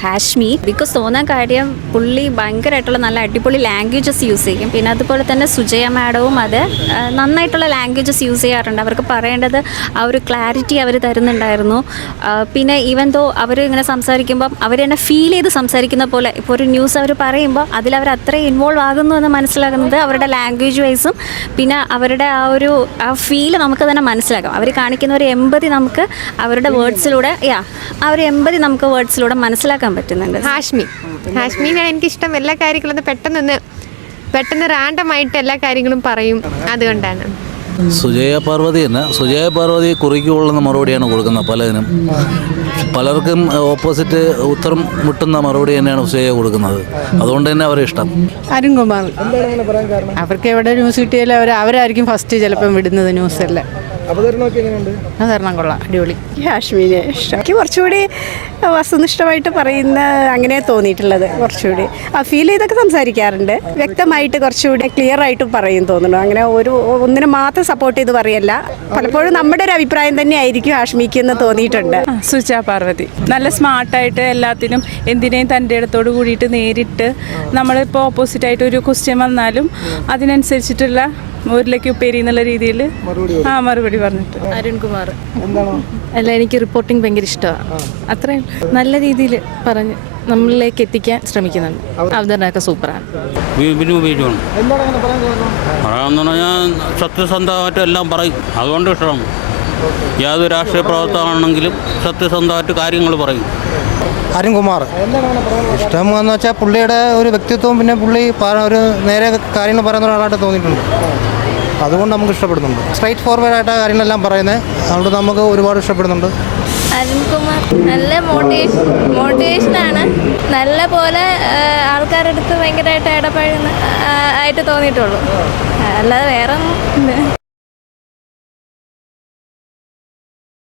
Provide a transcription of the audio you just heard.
Hashmi because തോന്നാൻ കാര്യം പുള്ളി ഭയങ്കരമായിട്ടുള്ള നല്ല അടിപൊളി ലാംഗ്വേജസ് യൂസ് ചെയ്യും. പിന്നെ അതുപോലെ തന്നെ സുജയ മാഡവും അത് നന്നായിട്ടുള്ള ലാംഗ്വേജസ് യൂസ് ചെയ്യാറുണ്ട്. അവർക്ക് പറയേണ്ടത് ആ ഒരു ക്ലാരിറ്റി അവർ തരുന്നുണ്ടായിരുന്നു. പിന്നെ ഈവൻ ദോ അവർ ഇങ്ങനെ സംസാരിക്കുമ്പം അവർ തന്നെ ഫീൽ ചെയ്ത് സംസാരിക്കുന്ന പോലെ ഇപ്പോൾ ഒരു ന്യൂസ് അവർ പറയുമ്പോൾ അതിൽ അവർ അത്രയും ഇൻവോൾവ് ആകുന്നു എന്ന് മനസ്സിലാകുന്നത് അവരുടെ ലാംഗ്വേജ് വൈസും പിന്നെ അവരുടെ ആ ഒരു ആ ഫീൽ നമുക്ക് തന്നെ മനസ്സിലാക്കാം. അവർ കാണിക്കുന്ന ഒരു എമ്പതി നമുക്ക് അവരുടെ വേർഡ്സിലൂടെ യാ ആ ഒരു എമ്പതി നമുക്ക് വേർഡ്സിലൂടെ മനസ്സിലാക്കാൻ പറ്റുന്നുണ്ട്. ഹാഷ്മി. എനിക്ക് ഇഷ്ടം എല്ലാ കാര്യങ്ങളും പെട്ടെന്ന് പെട്ടെന്ന് റാൻഡമായിട്ട് എല്ലാ കാര്യങ്ങളും പറയും. അതുകൊണ്ടാണ്. സുജയ പാർവതി തന്നെ സുജയ പാർവതി കുറിക്കുകൊള്ളുന്ന മറുപടിയാണ് കൊടുക്കുന്നത് പലതിനും. പലർക്കും ഓപ്പോസിറ്റ് ഉത്തരം മുട്ടുന്ന മറുപടി തന്നെയാണ് സുജയ കൊടുക്കുന്നത്. അതുകൊണ്ട് തന്നെ അവരെ ഇഷ്ടം. അരുൺകുമാർ. അവർക്ക് എവിടെ ന്യൂസ് കിട്ടിയാലും അവർ അവരായിരിക്കും ഫസ്റ്റ് ചിലപ്പം വിടുന്നത് ന്യൂസെല്ലാം അവതരണം കൊള്ളാം. അടിപൊളി. കാശ്മീര് ഇഷ്ടം. എനിക്ക് കുറച്ചുകൂടി വസ്തുനിഷ്ഠമായിട്ട് പറയുന്ന അങ്ങനെ തോന്നിയിട്ടുള്ളത് കുറച്ചുകൂടി. ആ ഫീൽ ചെയ്തൊക്കെ സംസാരിക്കാറുണ്ട്. വ്യക്തമായിട്ട് കുറച്ചുകൂടി ക്ലിയർ ആയിട്ട് പറയും തോന്നുന്നു. അങ്ങനെ ഒരു ഒന്നിനെ മാത്രം സപ്പോർട്ട് ചെയ്ത് പറയല്ല. പലപ്പോഴും നമ്മുടെ ഒരു അഭിപ്രായം തന്നെ ആയിരിക്കും ഹാഷ്മിക്ക് എന്ന് തോന്നിയിട്ടുണ്ട്. സുജ പാർവതി. നല്ല സ്മാർട്ടായിട്ട് എല്ലാത്തിനും എന്തിനേയും തന്റെ ഇടത്തോട് കൂടിയിട്ട് നേരിട്ട് നമ്മളിപ്പോൾ ഓപ്പോസിറ്റായിട്ട് ഒരു ക്വസ്റ്റ്യൻ വന്നാലും അതിനനുസരിച്ചിട്ടുള്ള ഒരു ഉപ്പേരി എന്നുള്ള രീതിയിൽ ആ മറുപടി പറഞ്ഞിട്ട്. അരുൺകുമാർ. അല്ല എനിക്ക് റിപ്പോർട്ടിംഗ് ഭയങ്കര ഇഷ്ടമാണ്. അത്രയും നല്ല രീതിയിൽ പറഞ്ഞ് നമ്മളിലേക്ക് എത്തിക്കാൻ ശ്രമിക്കുന്നുണ്ട്. അവതരണമൊക്കെ സൂപ്പറാണ്. പറയാമെന്ന് പറഞ്ഞാൽ സത്യസന്ധമായിട്ട് എല്ലാം പറയും. അതുകൊണ്ട് ഇഷ്ടമാണ് യാതൊരു രാഷ്ട്രീയ പ്രവർത്തനമാണെങ്കിലും സത്യസന്ധമായിട്ട് കാര്യങ്ങൾ പറയും. അരുൺകുമാർ ഇഷ്ടം എന്ന് വെച്ചാൽ പുള്ളിയുടെ ഒരു വ്യക്തിത്വം പിന്നെ പുള്ളി ഒരു നേരെ കാര്യങ്ങൾ പറയുന്ന ഒരാളായിട്ട് തോന്നിയിട്ടുണ്ട്. അതുകൊണ്ട് നമുക്ക് ഇഷ്ടപ്പെടുന്നുണ്ട്. സ്ട്രൈറ്റ് ഫോർവേഡ് ആയിട്ട് കാര്യങ്ങളെല്ലാം പറയുന്നത് അതുകൊണ്ട് നമുക്ക് ഒരുപാട് ഇഷ്ടപ്പെടുന്നുണ്ട്. അരുൺകുമാർ നല്ല മോട്ടിവേഷൻ മോട്ടിവേഷനാണ് നല്ല പോലെ ആൾക്കാരുടെ അടുത്ത് ഭയങ്കരമായിട്ട് ഇടപഴകുന്ന ആയിട്ട് തോന്നിയിട്ടുള്ളൂ. അല്ലാതെ വേറെ